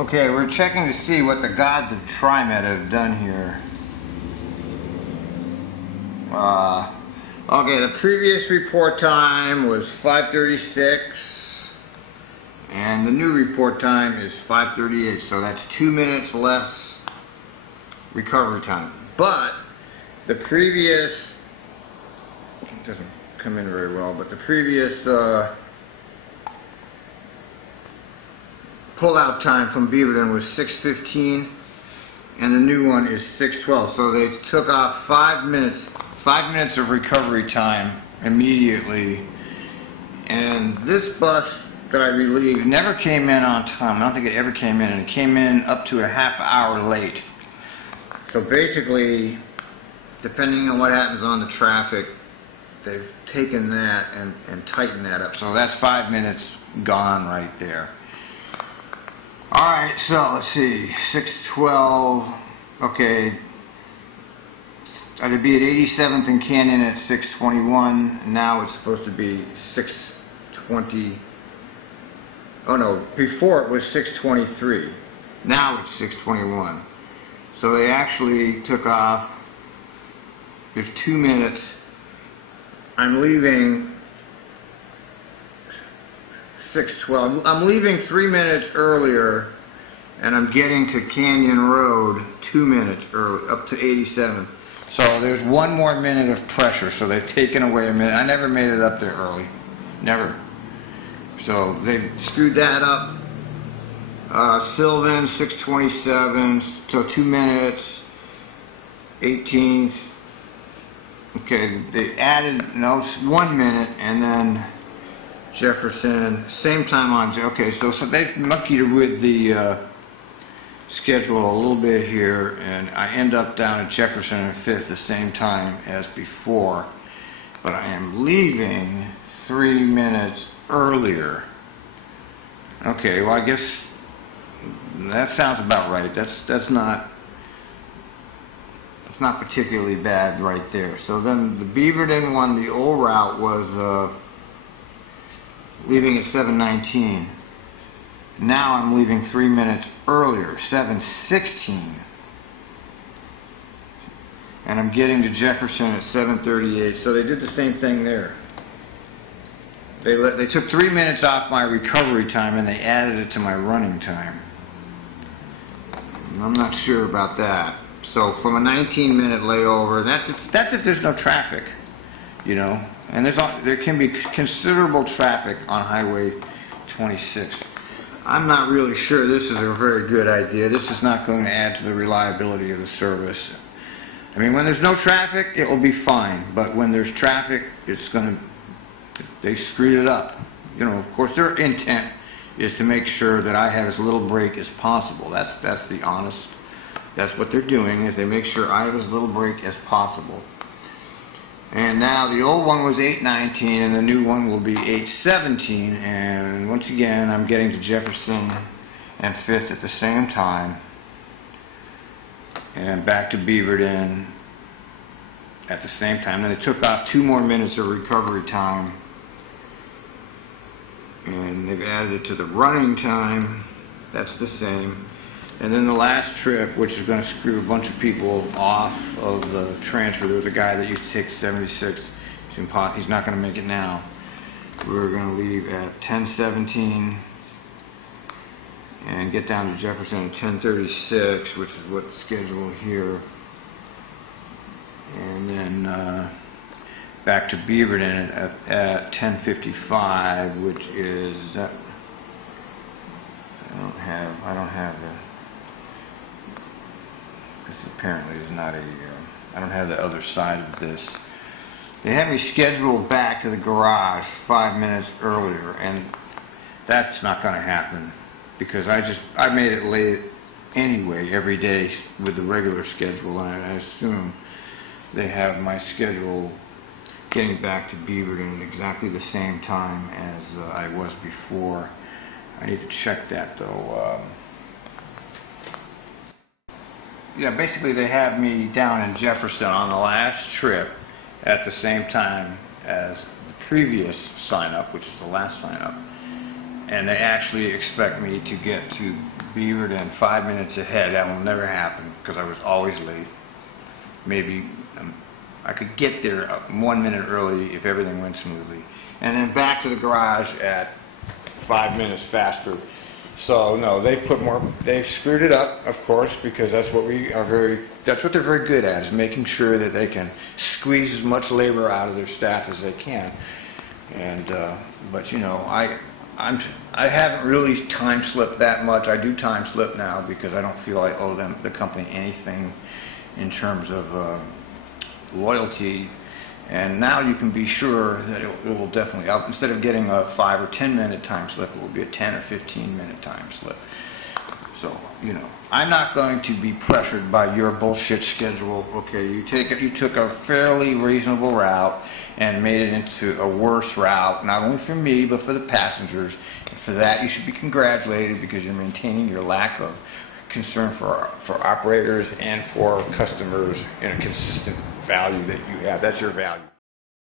Okay, we're checking to see what the gods of TriMet have done here. Okay, the previous report time was 5:36, and the new report time is 5:38, so that's 2 minutes less recovery time. But the previous, it doesn't come in very well, but the previous pull-out time from Beaverton was 6:15, and the new one is 6:12. So they took off 5 minutes of recovery time immediately. And this bus that I relieved never came in on time. I don't think it ever came in, and it came in up to a half hour late. So basically, depending on what happens on the traffic, they've taken that and tightened that up. So that's 5 minutes gone right there. Alright, so let's see, 6:12, okay, I'd be at 87th and Canyon at 6:21, now it's supposed to be 6:20, oh no, before it was 6:23, now it's 6:21, so they actually took off, there's 2 minutes, I'm leaving 6:12. I'm leaving 3 minutes earlier, and I'm getting to Canyon Road 2 minutes early, up to 87. So there's 1 more minute of pressure, so they've taken away a minute. I never made it up there early. Never. So they screwed that up. Sylvan, 6:27, so 2 minutes, 18th. Okay, they added, no, 1 minute, and then Jefferson, same time on, okay, so they monkeyed with the schedule a little bit here, and I end up down at Jefferson and 5th the same time as before, but I am leaving 3 minutes earlier. Okay, well I guess that sounds about right. That's not particularly bad right there. So then the Beaverton one, the old route was leaving at 7:19. Now I'm leaving 3 minutes earlier, 7:16. And I'm getting to Jefferson at 7:38. So they did the same thing there. They took 3 minutes off my recovery time and they added it to my running time. I'm not sure about that. So from a 19-minute layover, that's if there's no traffic, you know. And there can be considerable traffic on Highway 26. I'm not really sure this is a very good idea. This is not going to add to the reliability of the service. I mean, when there's no traffic, it will be fine. But when there's traffic, they screwed it up. You know, of course, their intent is to make sure that I have as little break as possible. That's the honest. That's what they're doing, is they make sure I have as little break as possible. And now the old one was 8:19 and the new one will be 8:17, and once again I'm getting to Jefferson and 5th at the same time and back to Beaverton at the same time. And they took off 2 more minutes of recovery time, and they've added it to the running time. That's the same. And then the last trip, which is going to screw a bunch of people off of the transfer. There was a guy that used to take 76. He's not going to make it now. We're going to leave at 10:17 and get down to Jefferson at 10:36, which is what's scheduled here. And then back to Beaverton at 10:55, which is that. I don't have the. This apparently is not a, I don't have the other side of this. They had me scheduled back to the garage 5 minutes earlier, and that's not going to happen because I made it late anyway every day with the regular schedule, and I assume they have my schedule getting back to Beaverton at exactly the same time as I was before. I need to check that though. Yeah, basically they have me down in Jefferson on the last trip at the same time as the previous sign-up, which is the last sign-up. And they actually expect me to get to Beaver than 5 minutes ahead. That will never happen because I was always late. Maybe I could get there 1 minute early if everything went smoothly. And then back to the garage at 5 minutes faster. So no, they've screwed it up, of course, because that's what they're very good at, is making sure that they can squeeze as much labor out of their staff as they can. And but you know, I haven't really time slipped that much. I do time slip now because I don't feel I owe the company anything in terms of loyalty. And now you can be sure that it will definitely, instead of getting a 5 or 10 minute time slip, it will be a 10 or 15 minute time slip. So, you know, I'm not going to be pressured by your bullshit schedule. Okay, you took a fairly reasonable route and made it into a worse route, not only for me, but for the passengers. And for that, you should be congratulated because you're maintaining your lack of concern for operators and for customers in a consistent value that you have. That's your value.